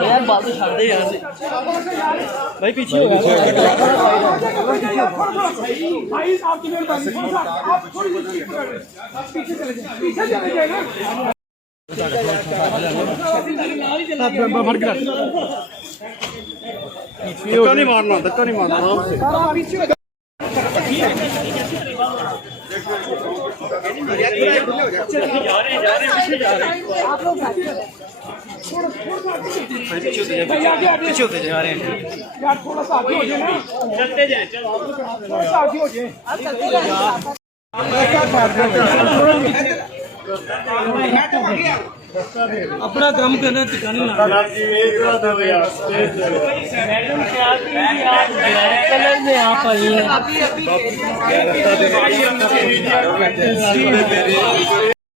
यार बात तो छाड़ दे यार भाई पीछे हो गया भाई आपकी मेहरबानी आप थोड़ी पीछे चले जाए ना धक्का नहीं मारना आराम से आप लोग पीछे होते जा रहे हैं यार थोड़ा सा आगे हो जाए ना चलते जाए चलो थोड़ा सा आगे हो जाए अपना काम करना ठिकाने ना मैडम क्या थी आप ब्लैक कलर में आप आई हैं